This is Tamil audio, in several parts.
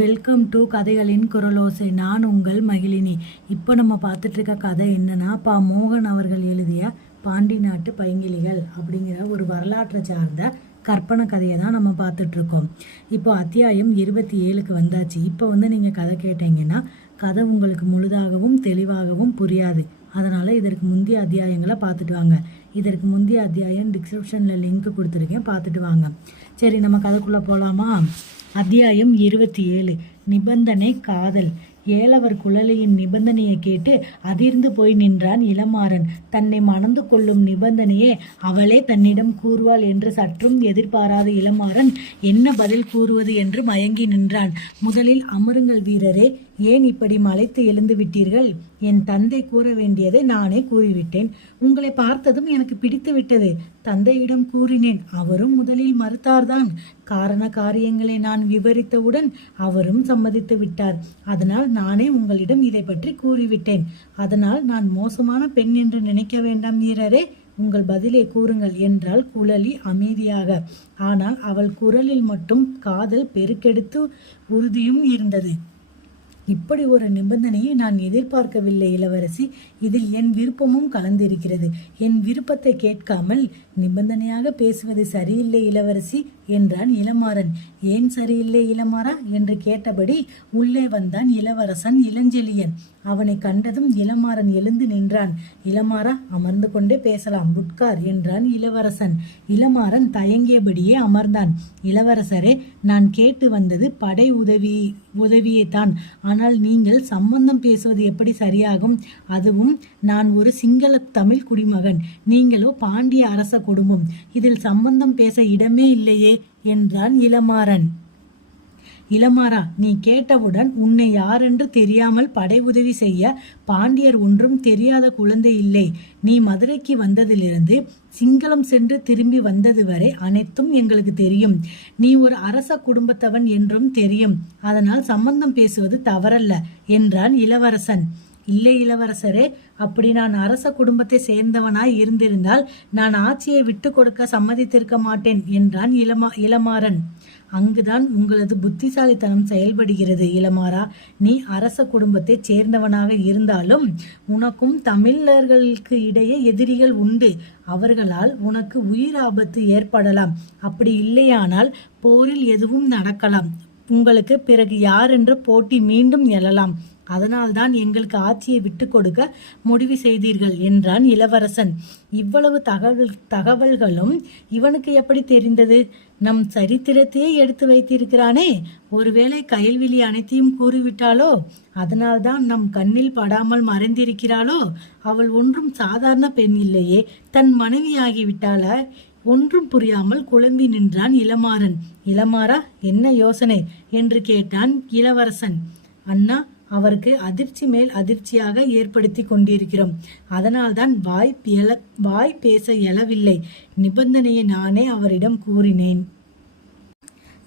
வெல்கம் டு கதைகளின் குரலோசை. நான் உங்கள் மகிழினி. இப்போ நம்ம பார்த்துட்டு இருக்க கதை என்னன்னா பா. மோகன் அவர்கள் எழுதிய பாண்டி நாட்டு பைங்கிலிகள் அப்படிங்கிற ஒரு வரலாற்றை சார்ந்த கற்பனை கதையை தான் நம்ம பார்த்துட்ருக்கோம். இப்போ அத்தியாயம் இருபத்தி ஏழுக்கு வந்தாச்சு. இப்போ வந்து நீங்கள் கதை கேட்டீங்கன்னா கதை உங்களுக்கு முழுதாகவும் தெளிவாகவும் புரியாது. அதனால் இதற்கு முந்தைய அத்தியாயங்களை பார்த்துட்டு வாங்க. இதற்கு முந்தைய அத்தியாயம் டிஸ்கிரிப்ஷனில் லிங்க் கொடுத்துருக்கேன். பார்த்துட்டு வாங்க. சரி நம்ம கதைக்குள்ளே போகலாமா? அத்தியாயம் இருபத்தி ஏழு. நிபந்தனை காதல். ஏலவர் குழலையின் நிபந்தனையை கேட்டு அதிர்ந்து போய் நின்றான் இளமாறன். தன்னை மணந்து கொள்ளும் நிபந்தனையே அவளே தன்னிடம் கூறுவாள் என்று சற்றும் எதிர்பாராத இளமாறன் என்ன பதில் கூறுவது என்று மயங்கி நின்றான். முதலில் அமருங்கள் வீரரே ஏன் இப்படி மலைத்து எழுந்து விட்டீர்கள்? என் தந்தை கூற வேண்டியதை நானே கூறிவிட்டேன். உங்களை பார்த்ததும் எனக்கு பிடித்து விட்டது தந்தையிடம் கூறினேன் அவரும் முதலில் மறுத்தார்தான். காரண காரியங்களை நான் விவரித்தவுடன் அவரும் சம்மதித்து விட்டார். அதனால் நானே உங்களிடம் இதை பற்றி கூறிவிட்டேன். அதனால் நான் மோசமான பெண் என்று நினைக்க வேண்டாம் வீரரே. உங்கள் பதிலை கூறுங்கள் என்றால் குழலி அமைதியாக. ஆனால் அவள் குரலில் மட்டும் காதல் பெருக்கெடுத்து உறுதியும் இருந்தது. இப்படி ஒரு நிபந்தனையை நான் எதிர்பார்க்கவில்லை இளவரசி. இதில் என் விருப்பமும் கலந்திருக்கிறது. என் விருப்பத்தை கேட்காமல் நிபந்தனையாக பேசுவது சரியில்லை இளவரசி. என்றான் இளமாறன். ஏன் சரியில்லை இளமாறா? என்று கேட்டபடி உள்ளே வந்தான் இளவரசன் இளஞ்செழியன். அவனை கண்டதும் இளமாறன் எழுந்து நின்றான். இளமாறா அமர்ந்து கொண்டே பேசலாம் உட்கார் என்றான் இளவரசன். இளமாறன் தயங்கியபடியே அமர்ந்தான். இளவரசரே நான் கேட்டு வந்தது படை உதவி உதவியே தான் ஆனால் நீங்கள் சம்பந்தம் பேசுவது எப்படி சரியாகும்? அதுவும் நான் ஒரு சிங்கள தமிழ் குடிமகன். நீங்களோ பாண்டிய அரச குடும்பம். இதில் சம்பந்தம் பேச இடமே இல்லையே. என்றான் இளமாறன். இளமாறா நீ கேட்டவுடன் உன்னை யாரென்று தெரியாமல் படை உதவி செய்ய பாண்டியர் ஒன்றும் தெரியாத குழந்தை இல்லை. நீ மதுரைக்கு வந்ததிலிருந்து சிங்களம் சென்று திரும்பி வந்தது வரை அனைத்தும் எங்களுக்கு தெரியும். நீ ஒரு அரச குடும்பத்தவன் என்றும் தெரியும். அதனால் சம்பந்தம் பேசுவது தவறல்ல என்றான் இளவரசன். இல்லை இளவரசரே அப்படி நான் அரச குடும்பத்தை சேர்ந்தவனாய் இருந்திருந்தால் நான் ஆட்சியை விட்டு கொடுக்க சம்மதித்திருக்க மாட்டேன் என்றான் இளமா இளமாறன். அங்குதான் உங்களது புத்திசாலித்தனம் செயல்படுகிறது இளமாறா. நீ அரச குடும்பத்தை சேர்ந்தவனாக இருந்தாலும் உனக்கும் தமிழர்களுக்கு இடையே எதிரிகள் உண்டு. அவர்களால் உனக்கு உயிர் ஆபத்து ஏற்படலாம். அப்படி இல்லையானால் போரில் எதுவும் நடக்கலாம். உங்களுக்கு பிறகு யாரென்று போட்டி மீண்டும் எழலாம். அதனால்தான் எங்களுக்கு ஆட்சியை விட்டு கொடுக்க முடிவு செய்தீர்கள் என்றான் இளவரசன். இவ்வளவு தகவல் தகவல்களும் இவனுக்கு எப்படி தெரிந்தது? நம் சரித்திரத்தையே எடுத்து வைத்திருக்கிறானே. ஒருவேளை கயல்விழி அனைத்தையும் கூறிவிட்டாளோ? அதனால்தான் நம் கண்ணில் படாமல் மறைந்திருக்கிறாளோ? அவள் ஒன்றும் சாதாரண பெண் இல்லையே. தன் மனைவியாகிவிட்டால ஒன்றும் புரியாமல் குழம்பி நின்றான் இளமாறன். இளமாறா என்ன யோசனை? என்று கேட்டான் இளவரசன். அண்ணா அவருக்கு அதிர்ச்சி மேல் அதிர்ச்சியாக ஏற்படுத்தி கொண்டிருக்கிறோம். அதனால்தான் வாய் எழ வாய் பேச இயலவில்லை. நிபந்தனையை நானே அவரிடம் கூறினேன்.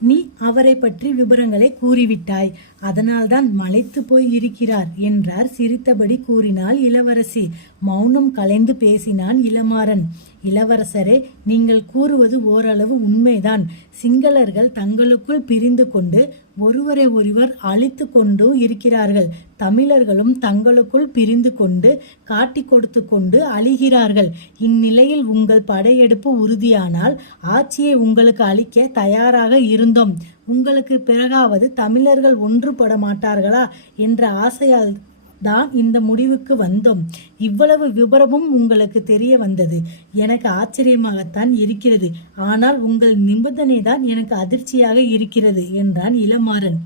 நீ அவரை பற்றி விவரங்களை கூறிவிட்டாய். அதனால்தான் மலைத்து போய் இருக்கிறார் என்றார். சிரித்தபடி கூறினாள் இளவரசி மௌனம் கலைந்து பேசினான் இளமாறன். இளவரசரே நீங்கள் கூறுவது ஓரளவு உண்மைதான். சிங்களர்கள் தங்களுக்குள் பிரிந்து கொண்டு ஒருவரை ஒருவர் அழித்து கொண்டு இருக்கிறார்கள். தமிழர்களும் தங்களுக்குள் பிரிந்து கொண்டு காட்டி கொடுத்து கொண்டு அழிகிறார்கள். இந்நிலையில் உங்கள் படையெடுப்பு உறுதியானால் ஆட்சியை உங்களுக்கு அளிக்க தயாராக இருந்தோம். உங்களுக்கு பிறகாவது தமிழர்கள் ஒன்றுபட மாட்டார்களா என்ற ஆசையால் தான் இந்த முடிவுக்கு வந்தோம். இவ்வளவு விபரமும் உங்களுக்கு தெரிய வந்தது. எனக்கு ஆச்சரியமாகத்தான் இருக்கிறது. ஆனால் உங்கள் நிபந்தனை தான் எனக்கு அதிர்ச்சியாக இருக்கிறது என்றான் இளமாறன்.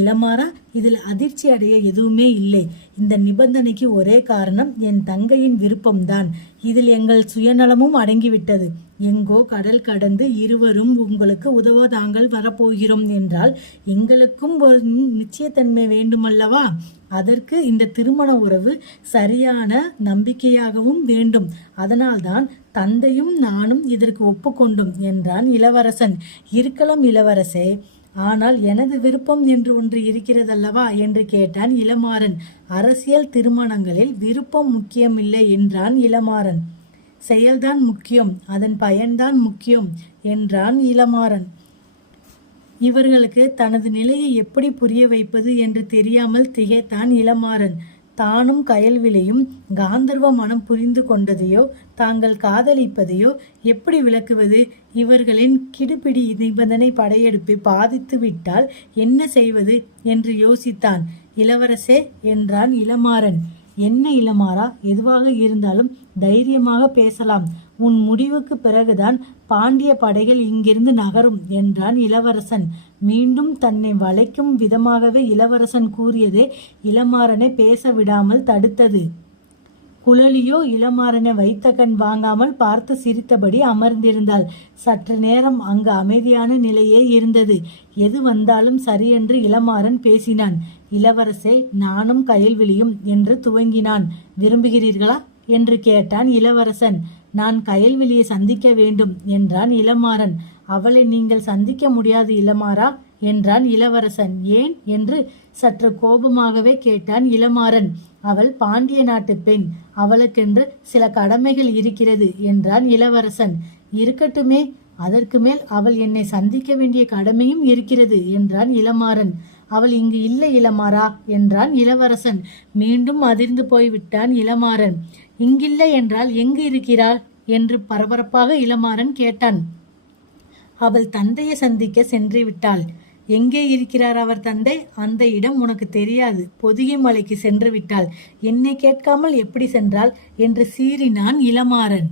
இளமாறா இதில் அதிர்ச்சி அடைய எதுவுமே இல்லை. இந்த நிபந்தனைக்கு ஒரே காரணம் என் தங்கையின் விருப்பம்தான். இதில் எங்கள் சுயநலமும் அடங்கிவிட்டது. எங்கோ கடல் கடந்து இருவரும் உங்களுக்கு உதவ தாங்கள் வரப்போகிறோம் என்றால் எங்களுக்கும் ஒரு நிச்சயத்தன்மை வேண்டுமல்லவா? அதற்கு இந்த திருமண உறவு சரியான நம்பிக்கையாகவும் வேண்டும். அதனால்தான் தந்தையும் நானும் இதற்கு ஒப்புக்கொண்டோம் என்றான் இளவரசன். இருக்கலாம் இளவரசே ஆனால் எனது விருப்பம் என்று ஒன்று இருக்கிறதல்லவா? என்று கேட்டான் இளமாறன். அரசியல் திருமணங்களில் விருப்பம் முக்கியமில்லை என்றான் இளமாறன். செயல்தான் முக்கியம் அதன் பயன்தான் முக்கியம் என்றான் இளமாறன். இவர்களுக்கு தனது நிலையை எப்படி புரிய வைப்பது என்று தெரியாமல் திகைத்தான் இளமாறன். தானும் கயல்விலையும் காந்தர்வ மனம் புரிந்து கொண்டதையோ தாங்கள் காதலிப்பதையோ எப்படி விளக்குவது? இவர்களின் கிடுபிடி நிபந்தனை படையெடுப்பை பாதித்து விட்டால் என்ன செய்வது? என்று யோசித்தான். இளவரசே என்றான் இளமாறன். என்ன இளமாறா? எதுவாக இருந்தாலும் தைரியமாக பேசலாம். உன் முடிவுக்கு பிறகுதான் பாண்டிய படைகள் இங்கிருந்து நகரும் என்றான் இளவரசன். மீண்டும் தன்னை வளைக்கும் விதமாகவே இளவரசன் கூறியதே இளமாறனை பேச விடாமல் தடுத்தது. குழலியோ இளமாறனை வைத்த கண் வாங்காமல் பார்த்து சிரித்தபடி அமர்ந்திருந்தாள். சற்று நேரம் அங்கு அமைதியான நிலையே இருந்தது. எது வந்தாலும் சரியென்று இளமாறன் பேசினான். இளவரசே நானும் கயல்விழியும் என்று துவங்கினான். விரும்புகிறீர்களா? என்று கேட்டான் இளவரசன். நான் கயல்விழியை சந்திக்க வேண்டும் என்றான் இளமாறன். அவளை நீங்கள் சந்திக்க முடியாது இளமாறா என்றான் இளவரசன். ஏன்? என்று சற்று கோபமாகவே கேட்டான் இளமாறன். அவள் பாண்டிய நாட்டு பெண். அவளுக்கென்று சில கடமைகள் இருக்கிறது என்றான் இளவரசன். இருக்கட்டுமே அதற்கு மேல் அவள் என்னை சந்திக்க வேண்டிய கடமையும் இருக்கிறது என்றான் இளமாறன். அவள் இங்கு இல்லை இளமாறா என்றான் இளவரசன். மீண்டும் அதிர்ந்து போய்விட்டான் இளமாறன். இங்கில்லை என்றால் எங்கு இருக்கிறாள்? என்று பரபரப்பாக இளமாறன் கேட்டான். அவள் தந்தையை சந்திக்க சென்று விட்டாள். எங்கே இருக்கிறார் அவர் தந்தை? அந்த இடம் உனக்கு தெரியாது. பொதிகை மலைக்கு சென்று விட்டாள். என்னை கேட்காமல் எப்படி சென்றாள்? என்று சீறினான் இளமாறன்.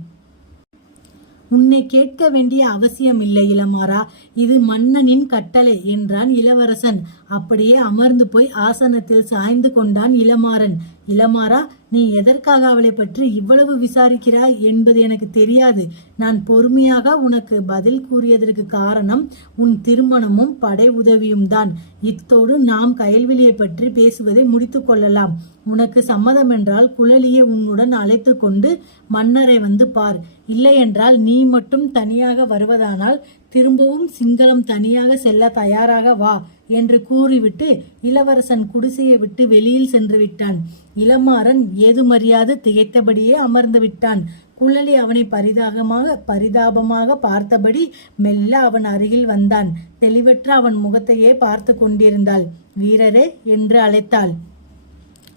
உன்னை கேட்க வேண்டிய அவசியம் இல்லை இளமாறா. இது மன்னனின் கட்டளை என்றான் இளவரசன். அப்படியே அமர்ந்து போய் ஆசனத்தில் சாய்ந்து கொண்டான் இளமாறன். இளமாறா நீ எதற்காக அவளை பற்றி இவ்வளவு விசாரிக்கிறாய் என்பது எனக்கு தெரியாது. நான் பொறுமையாக உனக்கு பதில் கூறியதற்கு காரணம் உன் திருமணமும் படை உதவியும் தான். இத்தோடு நாம் கயல்வெளியை பற்றி பேசுவதை முடித்து கொள்ளலாம். உனக்கு சம்மதம் என்றால் குழலியை உன்னுடன் அழைத்து கொண்டு மன்னரை வந்து பார். இல்லை என்றால் நீ மட்டும் தனியாக வருவதானால் திரும்பவும் சிங்களம் தனியாக செல்ல தயாராக வா என்று கூறிவிட்டு இளவரசன் குடிசையை விட்டு வெளியில் சென்று விட்டான். இளமாறன் ஏதுமறியாது திகைத்தபடியே அமர்ந்து விட்டான். குழலி அவனை பரிதாகமாக பரிதாபமாக பார்த்தபடி மெல்ல அவன் அருகில் வந்தான். தெளிவற்ற அவன் முகத்தையே பார்த்து கொண்டிருந்தாள். வீரரே என்று அழைத்தாள்.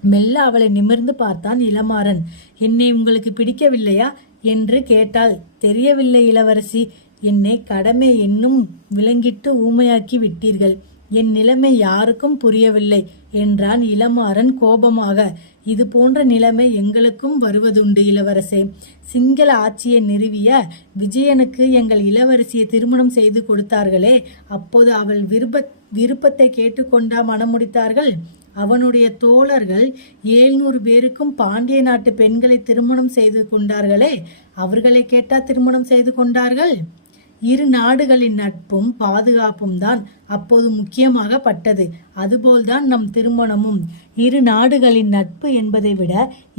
மெல்ல அவளை நிமிர்ந்து பார்த்தான் இளமாறன். என்னை உங்களுக்கு பிடிக்கவில்லையா? என்று கேட்டாள். தெரியவில்லை இளவரசி. என்னை கடமை என்னும் விலங்கிட்டு ஊமையாக்கி விட்டீர்கள். என் நிலைமை யாருக்கும் புரியவில்லை என்றான் இளமாறன் கோபமாக. இது போன்ற நிலைமை எங்களுக்கும் வருவதுண்டு இளவரசே. சிங்கள ஆட்சியை நிறுவிய விஜயனுக்கு எங்கள் இளவரசியை திருமணம் செய்து கொடுத்தார்களே அப்போது அவள் விருப்ப விருப்பத்தை கேட்டுக்கொண்டா மனமுடித்தார்கள்? அவனுடைய தோழர்கள் ஏழ்நூறு பேருக்கும் பாண்டிய நாட்டு பெண்களை திருமணம் செய்து கொண்டார்களே அவர்களை கேட்டா திருமணம் செய்து கொண்டார்கள்? இரு நாடுகளின் நட்பும் பாதுகாப்பும் தான் அப்போது முக்கியமாக பட்டது. அதுபோல்தான் நம் திருமணமும். இரு நாடுகளின் நட்பு என்பதை விட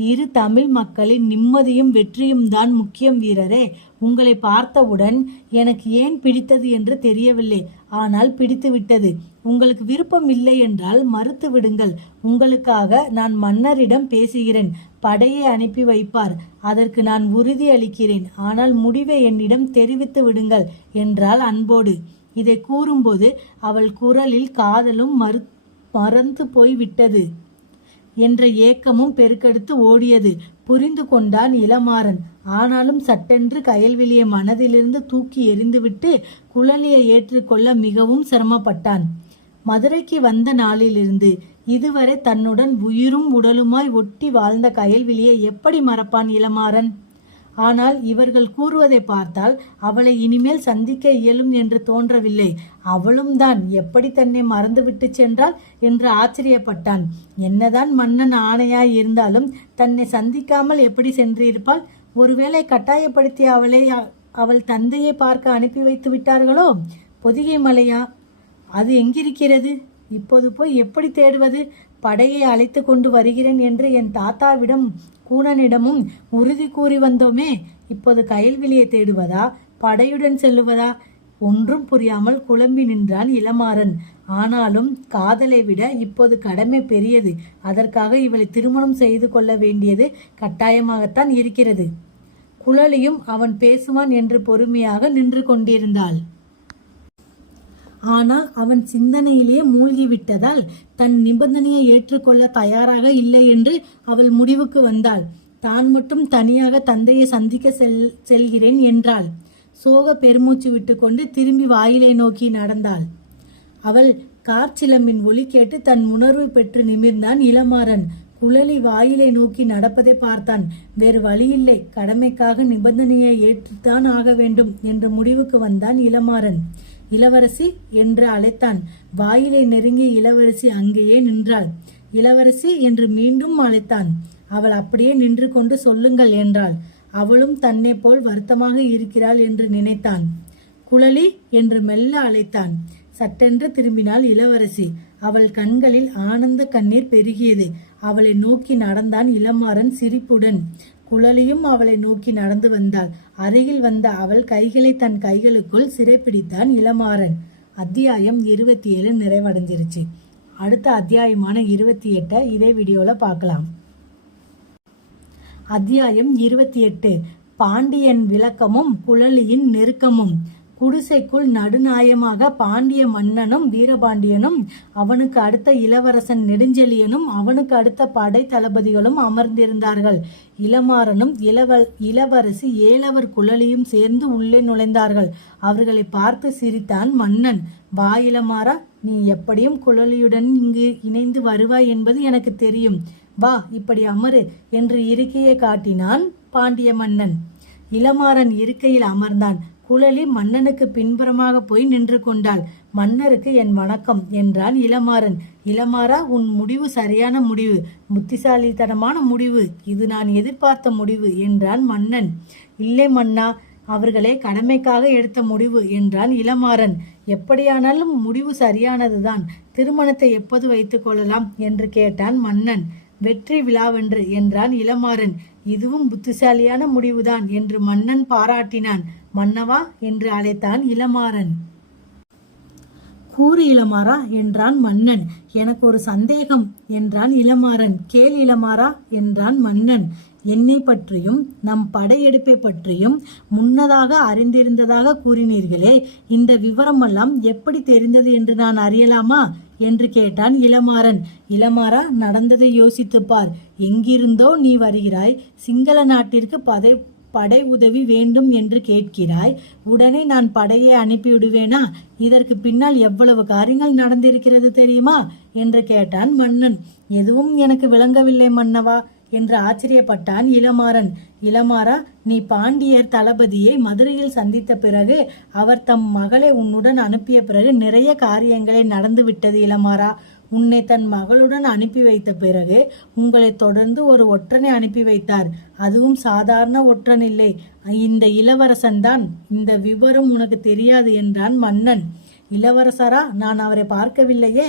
இரு தமிழ் மக்களின் நிம்மதியும் வெற்றியும் தான் முக்கியம் வீரரே. உங்களை பார்த்தவுடன் எனக்கு ஏன் பிடித்தது என்று தெரியவில்லை. ஆனால் பிடித்து விட்டது. உங்களுக்கு விருப்பம் இல்லை என்றால் மறுத்து விடுங்கள். உங்களுக்காக நான் மன்னரிடம் பேசுகிறேன். படையை அனுப்பி வைப்பார். அதற்கு நான் உறுதி அளிக்கிறேன். ஆனால் முடிவை என்னிடம் தெரிவித்து விடுங்கள் என்றால் அன்போடு. இதை கூறும்போது அவள் குரலில் காதலும் மறு மறந்து போய் விட்டது என்ற ஏக்கமும் பெருக்கெடுத்து ஓடியது. புரிந்து கொண்டான் இளமாறன். ஆனாலும் சட்டென்று கயல்விழியை மனதிலிருந்து தூக்கி எறிந்துவிட்டு குழலியை ஏற்றுக்கொள்ள மிகவும் சிரமப்பட்டான். மதுரைக்கு வந்த நாளிலிருந்து இதுவரை தன்னுடன் உயிரும் உடலுமாய் ஒட்டி வாழ்ந்த கயல்விழியை எப்படி மறப்பான் இளமாறன்? ஆனால் இவர்கள் கூறுவதை பார்த்தால் அவளை இனிமேல் சந்திக்க இயலும் என்று தோன்றவில்லை. அவளும் தான் எப்படி தன்னை மறந்துவிட்டு சென்றாள் என்று ஆச்சரியப்பட்டான். என்னதான் மன்னன் ஆணையாய் இருந்தாலும் தன்னை சந்திக்காமல் எப்படி சென்றிருப்பாள்? ஒருவேளை கட்டாயப்படுத்தி அவளை அவள் தந்தையை பார்க்க அனுப்பி வைத்து விட்டார்களோ? பொதிகை மலையா அது எங்கிருக்கிறது? இப்போது போய் எப்படி தேடுவது? படையை அழைத்து கொண்டு வருகிறேன் என்று என் தாத்தாவிடம் கூணனிடமும் உறுதி கூறி வந்தோமே. இப்போது கயல்விழியை தேடுவதா? படையுடன் செல்லுவதா? ஒன்றும் புரியாமல் குழம்பி நின்றான் இளமாறன். ஆனாலும் காதலை விட இப்போது கடமை பெரியது. அதற்காக இவளை திருமணம் செய்து கொள்ள வேண்டியது கட்டாயமாகத்தான் இருக்கிறது. குழலியும் அவன் பேசுவான் என்று பொறுமையாக நின்று கொண்டிருந்தாள். ஆனால் அவன் சிந்தனையிலே மூழ்கிவிட்டதால் தன் நிபந்தனையை ஏற்றுக்கொள்ள தயாராக இல்லை என்று அவள் முடிவுக்கு வந்தாள். தான் மட்டும் தனியாக தந்தையை சந்திக்க செல் செல்கிறேன் என்றாள். சோக பெருமூச்சு விட்டுக்கொண்டு திரும்பி வாயிலை நோக்கி நடந்தாள். அவள் கார்ச்சிலம்பின் ஒலி கேட்டு தன் உணர்வு பெற்று நிமிர்ந்தான் இளமாறன். குழலி வாயிலை நோக்கி நடப்பதை பார்த்தான். வேறு வழியில்லை. கடமைக்காக நிபந்தனையை ஏற்றுத்தான் ஆக வேண்டும் என்ற முடிவுக்கு வந்தான் இளமாறன். இளவரசி என்று அழைத்தான். வாயிலை நெருங்கி இளவரசி அங்கேயே நின்றாள். இளவரசி என்று மீண்டும் அழைத்தான். அவள் அப்படியே நின்று கொண்டு சொல்லுங்கள் என்றாள். அவளும் தன்னை போல் வருத்தமாக இருக்கிறாள் என்று நினைத்தான். குழலி என்று மெல்ல அழைத்தான். சட்டென்று திரும்பினாள் இளவரசி. அவள் கண்களில் ஆனந்த கண்ணீர் பெருகியது. அவளை நோக்கி நடந்தான் இளமாறன் சிரிப்புடன். குழலியும் அவளை நோக்கி நடந்து வந்தாள். அருகில் வந்த அவள் கைகளை தன் கைகளுக்குள் சிறைப்பிடித்தான் இளமாறன். அத்தியாயம் இருபத்தி ஏழு நிறைவடைஞ்சிருச்சு. அடுத்த அத்தியாயமான இருபத்தி எட்டை இதே வீடியோவில் பார்க்கலாம். அத்தியாயம் இருபத்தி எட்டு பாண்டியன் விளக்கமும் குழலியின் நெருக்கமும். குடிசைக்குள் நடுநாயமாக பாண்டிய மன்னனும் வீரபாண்டியனும் அவனுக்கு அடுத்த இளவரசன் நெடுஞ்செழியனும் அவனுக்கு அடுத்த படை தளபதிகளும் அமர்ந்திருந்தார்கள். இளமாறனும் இளவ இளவரசி ஏலவர் குழலியும் சேர்ந்து உள்ளே நுழைந்தார்கள். அவர்களை பார்த்து சிரித்தான் மன்னன் வா இளமாறா நீ எப்படியும் குழலியுடன் இங்கு இணைந்து வருவாய் என்பது எனக்கு தெரியும். வா இப்படி அமரு என்று இருக்கையை காட்டினான் பாண்டிய மன்னன். இளமாறன் இருக்கையில் அமர்ந்தான். குழலி மன்னனுக்கு பின்புறமாக போய் நின்று கொண்டாள். மன்னருக்கு என் வணக்கம் என்றான் இளமாறன். இளமாறா உன் முடிவு சரியான முடிவு. புத்திசாலித்தனமான முடிவு. இது நான் எதிர்பார்த்த முடிவு என்றான் மன்னன். இல்லை மன்னா அவர்களை கடமைக்காக எடுத்த முடிவு என்றான் இளமாறன். எப்படியானாலும் முடிவு சரியானதுதான். திருமணத்தை எப்போது வைத்துக் கொள்ளலாம்? என்று கேட்டான் மன்னன். வெற்றி விழாவென்று என்றான் இளமாறன். இதுவும் புத்திசாலியான முடிவுதான் என்று மன்னன் பாராட்டினான். மன்னவா என்று அழைத்தான் இளமாறன். கூறு இளமாறா என்றான் மன்னன். எனக்கு ஒரு சந்தேகம் என்றான் இளமாறன். கேள் இளமாறா என்றான் மன்னன். என்னை பற்றியும் நம் படையெடுப்பை பற்றியும் முன்னதாக அறிந்திருந்ததாக கூறினீர்களே இந்த விவரமெல்லாம் எப்படி தெரிந்தது என்று நான் அறியலாமா என்று கேட்டான் இளமாறன். இளமாறா நடந்ததை யோசித்துப்பார் எங்கிருந்தோ நீ வருகிறாய். சிங்கள நாட்டிற்கு பதை படை உதவி வேண்டும் என்று கேட்கிறாய். உடனே நான் படையை அனுப்பிவிடுவேனா? இதற்கு பின்னால் எவ்வளவு காரியங்கள் நடந்திருக்கிறது தெரியுமா? என்று கேட்டான் மன்னன். எதுவும் எனக்கு விளங்கவில்லை மன்னவா என்று ஆச்சரியப்பட்டான் இளமாறன். இளமாறா நீ பாண்டியர் தளபதியை மதுரையில் சந்தித்த பிறகு அவர் தம் மகளை உன்னுடன் அனுப்பிய பிறகு நிறைய காரியங்களை நடந்துவிட்டது இளமாறா. உன்னை தன் மகளுடன் அனுப்பி வைத்த பிறகு உங்களை தொடர்ந்து ஒரு ஒற்றனை அனுப்பி வைத்தார். அதுவும் சாதாரண ஒற்றன் இல்லை. இந்த இளவரசன் தான். இந்த விவரம் உனக்கு தெரியாது என்றான் மன்னன். இளவரசரா நான் அவரை பார்க்கவில்லையே.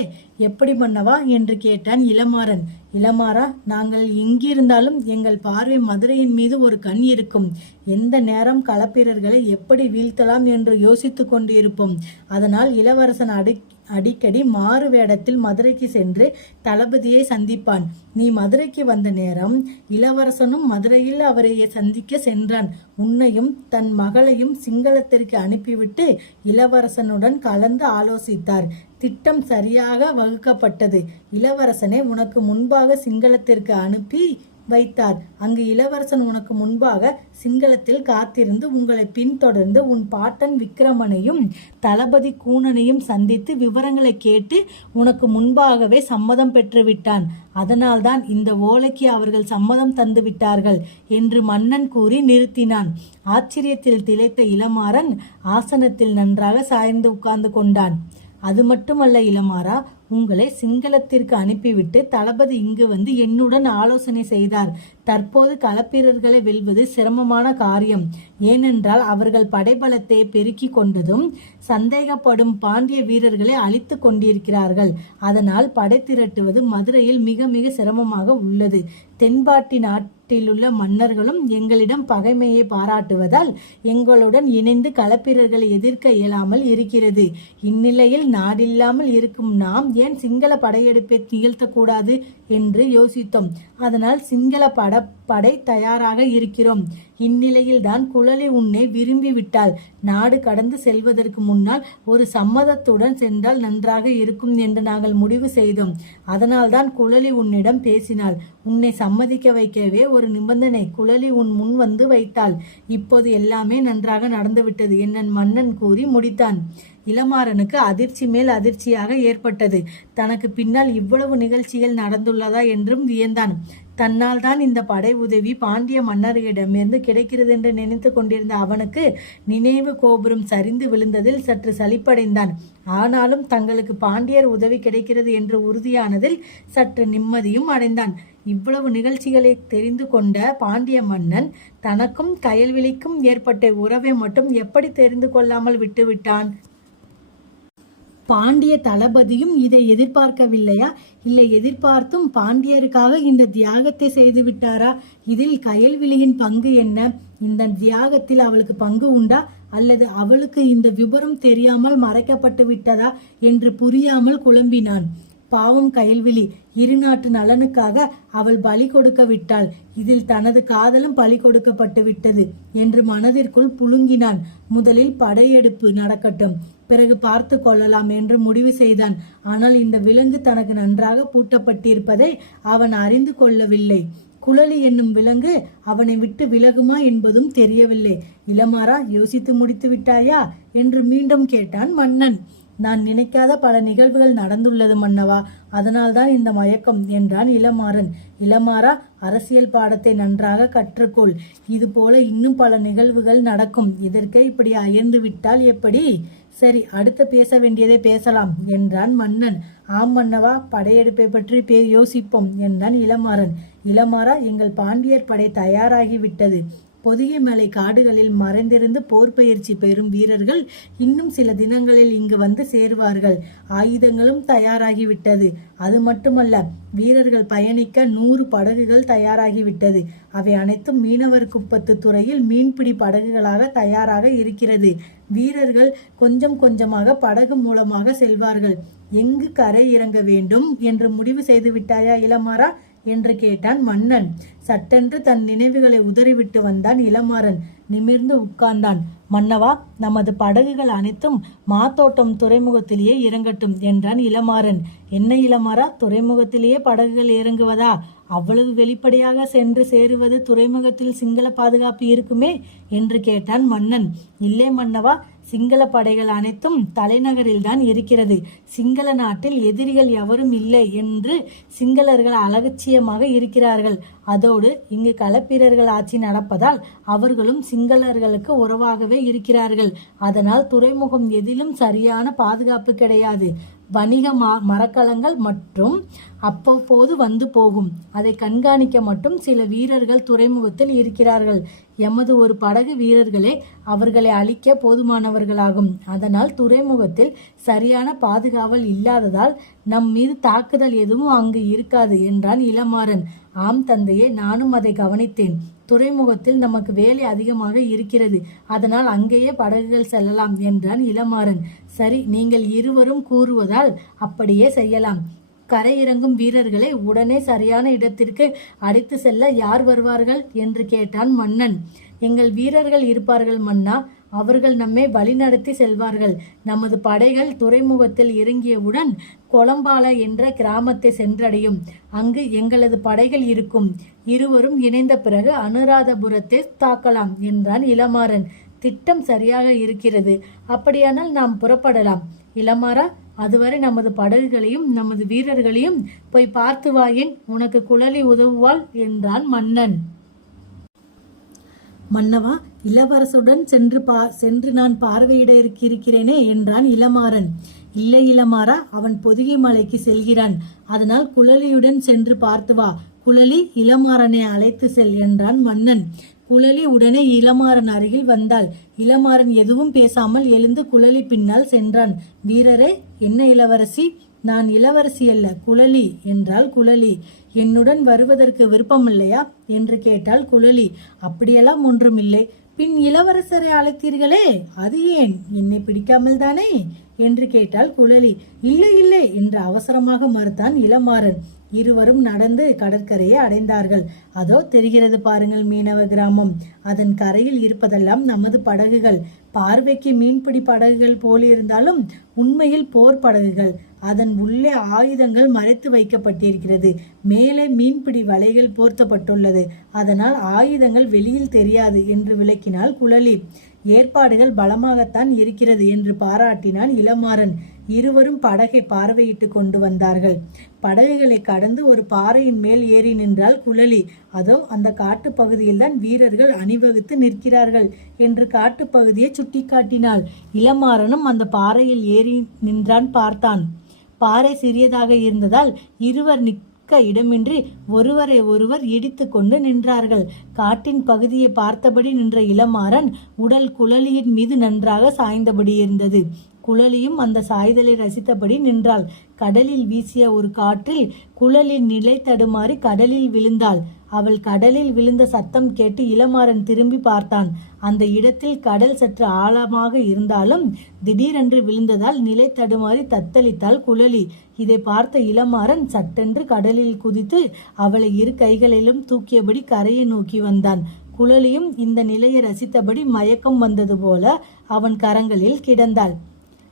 எப்படி பண்ணவா என்று கேட்டான் இளமாறன். இளமாறா நாங்கள் எங்கிருந்தாலும் எங்கள் பார்வை மதுரையின் மீது ஒரு கண் இருக்கும். எந்த நேரம் களப்பிரர்களை எப்படி வீழ்த்தலாம் என்று யோசித்து கொண்டு இருப்போம் அதனால் இளவரசன் அடி அடிக்கடி மாறு வேடத்தில் மதுரைக்கு சென்று தளபதியை சந்திப்பான். நீ மதுரைக்கு வந்த நேரம் இளவரசனும் மதுரையில் அவரை சந்திக்க சென்றான். உன்னையும் தன் மகளையும் சிங்களத்திற்கு அனுப்பிவிட்டு இளவரசனுடன் கலந்து ஆலோசித்தார். திட்டம் சரியாக வகுக்கப்பட்டது. இளவரசனை உனக்கு முன்பாக சிங்களத்திற்கு அனுப்பி வைத்தார். அங்கு இளவரசன் உனக்கு முன்பாக சிங்களத்தில் காத்திருந்து உங்களை பின்தொடர்ந்து உன் பாட்டன் விக்கிரமனையும் தளபதி கூணனையும் சந்தித்து விவரங்களை கேட்டு உனக்கு முன்பாகவே சம்மதம் பெற்றுவிட்டான். அதனால்தான் இந்த ஓலைக்கு அவர்கள் சம்மதம் தந்து விட்டார்கள் என்று மன்னன் கூறி நிறுத்தினான். ஆச்சரியத்தில் திளைத்த இளமாறன் ஆசனத்தில் நன்றாக சாய்ந்து உட்கார்ந்து கொண்டான். அது மட்டுமல்ல இளமாறா உங்களை சிங்களத்திற்கு அனுப்பிவிட்டு தளபதி இங்கு வந்து என்னுடன் ஆலோசனை செய்தார். தற்போது களப்பிரர்களை வெல்வது சிரமமான காரியம். ஏனென்றால் அவர்கள் படைபலத்தை பெருக்கிக் கொண்டதும் சந்தேகப்படும் பாண்டிய வீரர்களை அழித்து கொண்டிருக்கிறார்கள். அதனால் படை திரட்டுவது மதுரையில் மிக மிக சிரமமாக உள்ளது. தென்பாட்டி நாட்டிலுள்ள மன்னர்களும் எங்களிடம் பகைமையை பாராட்டுவதால் எங்களுடன் இணைந்து களப்பிரர்களை எதிர்க்க இயலாமல் இருக்கிறது. இந்நிலையில் நாடில்லாமல் இருக்கும் நாம் ஏன் சிங்கள படையெடுப்பை நிகழ்த்தக்கூடாது என்று யோசித்தோம்? அதனால் சிங்கள பட படை தயாராக இருக்கிறோம். இந்நிலையில்தான் குழலி உன்னை விரும்பி விட்டாள் நாடு கடந்து செல்வதற்கு முன்னால் ஒரு சம்மதத்துடன் சென்றால் நன்றாக இருக்கும் என்று நாங்கள் முடிவு செய்தோம். அதனால்தான் குழலி உன்னிடம் பேசினாள். உன்னை சம்மதிக்க வைக்கவே ஒரு நிபந்தனை குழலி உன் முன் வந்து வைத்தாள். இப்போது எல்லாமே நன்றாக நடந்துவிட்டது என்னன் மன்னன் கூறி முடித்தான். இளமாறனுக்கு அதிர்ச்சி மேல் அதிர்ச்சியாக ஏற்பட்டது. தனக்கு பின்னால் இவ்வளவு நிகழ்ச்சிகள் நடந்துள்ளதா என்றும் வியந்தான். தன்னால் தான் இந்த படை உதவி பாண்டிய மன்னர்களிடமிருந்து கிடைக்கிறது என்று நினைத்து கொண்டிருந்த அவனுக்கு நினைவு கோபுரம் சரிந்து விழுந்ததில் சற்று சலிப்படைந்தான். ஆனாலும் தங்களுக்கு பாண்டியர் உதவி கிடைக்கிறது என்று உறுதியானதில் சற்று நிம்மதியும் அடைந்தான். இவ்வளவு நிகழ்ச்சிகளை தெரிந்து கொண்ட பாண்டிய மன்னன் தனக்கும் கயல்விழிக்கும் ஏற்பட்ட உறவை மட்டும் எப்படி தெரிந்து கொள்ளாமல் விட்டுவிட்டான்? பாண்டிய தளபதியும் இதை எதிர்பார்க்கவில்லையா? இல்லை எதிர்பார்த்தும் பாண்டியருக்காக இந்த தியாகத்தை செய்து விட்டாரா? இதில் கயல்விழியின் பங்கு என்ன? இந்த தியாகத்தில் அவளுக்கு பங்கு உண்டா? அல்லது அவளுக்கு இந்த விபரம் தெரியாமல் மறைக்கப்பட்டு விட்டதா என்று புரியாமல் குழம்பினான். பாவம் கயல்விழி இரு நாட்டு நலனுக்காக அவள் பலி கொடுக்க விட்டாள். இதில் தனது காதலும் பலி கொடுக்கப்பட்டு விட்டது என்று மனதிற்குள் புழுங்கினான். முதலில் படையெடுப்பு நடக்கட்டும். பிறகு பார்த்து கொள்ளலாம் என்று முடிவு செய்தான். ஆனால் இந்த விலங்கு தனக்கு நன்றாக பூட்டப்பட்டிருப்பதை அவன் அறிந்து கொள்ளவில்லை. குழலி என்னும் விலங்கு அவனை விட்டு விலகுமா என்பதும் தெரியவில்லை. இளமாரா யோசித்து முடித்து விட்டாயா? என்று மீண்டும் கேட்டான் மன்னன். நான் நினைக்காத பல நிகழ்வுகள் நடந்துள்ளது மன்னவா அதனால்தான் இந்த மயக்கம் என்றான் இளமாறன். இளமாறா அரசியல் பாடத்தை நன்றாக கற்றுக்கொள். இது போல இன்னும் பல நிகழ்வுகள் நடக்கும். இதற்கே இப்படி அயர்ந்து விட்டால் எப்படி? சரி அடுத்து பேச வேண்டியதை பேசலாம் என்றான் மன்னன். ஆம் மன்னவா படையெடுப்பை பற்றி பே யோசிப்போம் என்றான் இளமாறன். இளமாறா எங்கள் பாண்டியர் படை தயாராகி விட்டது. பொதிகை மலை காடுகளில் மறைந்திருந்து போர் பயிற்சி பெறும் வீரர்கள் இன்னும் சில தினங்களில் இங்கு வந்து சேருவார்கள். ஆயுதங்களும் தயாராகிவிட்டது. அது மட்டுமல்ல வீரர்கள் பயணிக்க நூறு படகுகள் தயாராகிவிட்டது. அவை அனைத்தும் மீனவர் குப்பத்து துறையில் மீன்பிடி படகுகளாக தயாராக இருக்கிறது. வீரர்கள் கொஞ்சம் கொஞ்சமாக படகு மூலமாக செல்வார்கள். எங்கு கரை இறங்க வேண்டும் என்று முடிவு செய்து விட்டாயா இளமாரா என்று கேட்டான் மன்னன். சட்டென்று தன் நினைவுகளை உதறிவிட்டு வந்தான் இளமாறன். நிமிர்ந்து உட்கார்ந்தான். மன்னவா நமது படகுகள் அனைத்தும் மாத்தோட்டம் துறைமுகத்திலேயே இறங்கட்டும் என்றான் இளமாறன். என்ன இளமாறா துறைமுகத்திலேயே படகுகள் இறங்குவதா? அவ்வளவு வெளிப்படையாக சென்று சேருவது துறைமுகத்தில் சிங்கள பாதுகாப்பு இருக்குமே? என்று கேட்டான் மன்னன். இல்லை மன்னவா சிங்கள படைகள் அனைத்தும் தலைநகரில் தான் இருக்கிறது. சிங்கள நாட்டில் எதிரிகள் எவரும் இல்லை என்று சிங்களர்கள் அலட்சியமாக இருக்கிறார்கள். அதோடு இங்கு களப்பிரர்கள் ஆட்சி நடப்பதால் அவர்களும் சிங்களர்களுக்கு உறவாகவே இருக்கிறார்கள். அதனால் துறைமுகம் எதிலும் சரியான பாதுகாப்பு கிடையாது. வணிக ம மரக்கலங்கள் மற்றும் அப்பப்போது வந்து போகும். அதை கண்காணிக்க மட்டும் சில வீரர்கள் துறைமுகத்தில் இருக்கிறார்கள். எமது ஒரு படகு வீரர்களே அவர்களை அழிக்க போதுமானவர்களாகும். அதனால் துறைமுகத்தில் சரியான பாதுகாவல் இல்லாததால் நம் மீது தாக்குதல் எதுவும் அங்கு இருக்காது என்றான் இளமாறன். ஆம் தந்தையே நானும் அதை கவனித்தேன். துறைமுகத்தில் நமக்கு வேலை அதிகமாக இருக்கிறது. அதனால் அங்கேயே படகுகள் செல்லலாம் என்றான் இளமாறன். சரி நீங்கள் இருவரும் கூறுவதால் அப்படியே செய்யலாம். கரையிறங்கும் வீரர்களை உடனே சரியான இடத்திற்கு அடித்து செல்ல யார் வருவார்கள்? என்று கேட்டான் மன்னன். எங்கள் வீரர்கள் இருப்பார்கள் மன்னா. அவர்கள் நம்மை வழிநடத்தி செல்வார்கள். நமது படைகள் துறைமுகத்தில் இறங்கியவுடன் கொலம்பால என்ற கிராமத்தை சென்றடையும். அங்கு எங்களது படைகள் இருக்கும். இருவரும் இணைந்த பிறகு அனுராதபுரத்தை தாக்கலாம் என்றான் இளமாறன். திட்டம் சரியாக இருக்கிறது. அப்படியானால் நாம் புறப்படலாம். இளமாறா அதுவரை நமது படகுகளையும் நமது வீரர்களையும் போய் பார்த்து வாயேன். உனக்கு குழலி உதவுவாள் என்றான் மன்னன். மன்னவா இளவரசுடன் சென்று பா சென்று நான் பார்வையிட இருக்கிறேனே என்றான் இளமாறன். இல்லை இளமாறா அவன் பொதிகை மலைக்கு செல்கிறான். அதனால் குழலியுடன் சென்று பார்த்து வா. குழலி இளமாறனை அழைத்து செல் என்றான் மன்னன். குழலி உடனே இளமாறன் அருகில் வந்தாள். இளமாறன் எதுவும் பேசாமல் எழுந்து குழலி பின்னால் சென்றான். வீரரே என்ன இளவரசி? நான் இளவரசி அல்ல குழலி. என்றால் குழலி. என்னுடன் வருவதற்கு விருப்பமில்லையா? என்று கேட்டால் குழலி. அப்படியெல்லாம் ஒன்றுமில்லை. பின் இளவரசரை அழைத்தீர்களே? அது ஏன்? என்னை பிடிக்காமல் தானே? என்று கேட்டால் குழலி. இல்லை இல்லை என்று அவசரமாக மறுத்தான் இளமாறன். இருவரும் நடந்து கடற்கரையை அடைந்தார்கள். அதோ தெரிகிறது பாருங்கள் மீனவ கிராமம். அதன் கரையில் இருப்பதெல்லாம் நமது படகுகள். பார்வைக்கு மீன்பிடி படகுகள் போலிருந்தாலும் உண்மையில் போர் படகுகள். அதன் உள்ளே ஆயுதங்கள் மறைத்து வைக்கப்பட்டிருக்கிறது. மேலே மீன்பிடி வலைகள் போர்த்தப்பட்டுள்ளது. அதனால் ஆயுதங்கள் வெளியில் தெரியாது என்று விளக்கினாள் குழலி. ஏற்பாடுகள் பலமாகத்தான் இருக்கிறது என்று பாராட்டினான் இளமாறன். இருவரும் படகை பார்வையிட்டு கொண்டு வந்தார்கள். படகுகளை கடந்து ஒரு பாறையின் மேல் ஏறி நின்றால் குழலி. அதோ அந்த காட்டுப் பகுதியில்தான் வீரர்கள் அணிவகுத்து நிற்கிறார்கள் என்று காட்டுப்பகுதியை சுட்டிக்காட்டினாள். இளமாறனும் அந்த பாறையில் ஏறி நின்றான் பார்த்தான். பாறை சிறியதாக இருந்ததால் இருவர் நிற்க இடமின்றி ஒருவரை ஒருவர் இடித்து கொண்டு நின்றார்கள். காட்டின் பகுதியை பார்த்தபடி நின்ற இளமாறன் உடல் குழலியின் மீது நன்றாக சாய்ந்தபடி இருந்தது. குழலியும் அந்த சாய்தலை ரசித்தபடி நின்றாள். கடலில் வீசிய ஒரு காற்றில் குழலின் நிலை தடுமாறி கடலில் விழுந்தாள். அவள் கடலில் விழுந்த சத்தம் கேட்டு இளமாறன் திரும்பி பார்த்தான். அந்த இடத்தில் கடல் சற்று ஆழமாக இருந்தாலும் திடீரென்று விழுந்ததால் நிலை தடுமாறி தத்தளித்தாள் குழலி. இதை பார்த்த இளமாறன் சட்டென்று கடலில் குதித்து அவளை இரு கைகளிலும் தூக்கியபடி கரையை நோக்கி வந்தான். குழலியும் இந்த நிலையை ரசித்தபடி மயக்கம் வந்தது போல அவன் கரங்களில் கிடந்தாள்.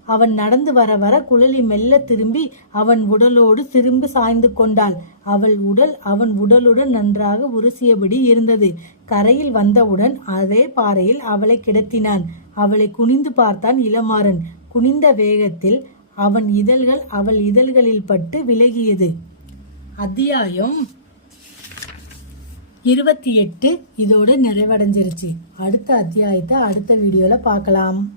அவன் நடந்து வர வர குழலி மெல்ல திரும்பி அவன் உடலோடு திரும்பி சாய்ந்து கொண்டாள். அவள் உடல் அவன் உடலுடன் நன்றாக உருசியபடி இருந்தது. கரையில் வந்தவுடன் அதே பாறையில் அவளை கிடத்தினான். அவளை குனிந்து பார்த்தான் இளமாறன். குனிந்த வேகத்தில் அவன் இதழ்கள் அவள் இதழ்களில் பட்டு விலகியது. அத்தியாயம் இருபத்தி எட்டு. இதோட நிறைவடைஞ்சிருச்சு. அடுத்த அத்தியாயத்தை அடுத்த வீடியோவில் பார்க்கலாம்.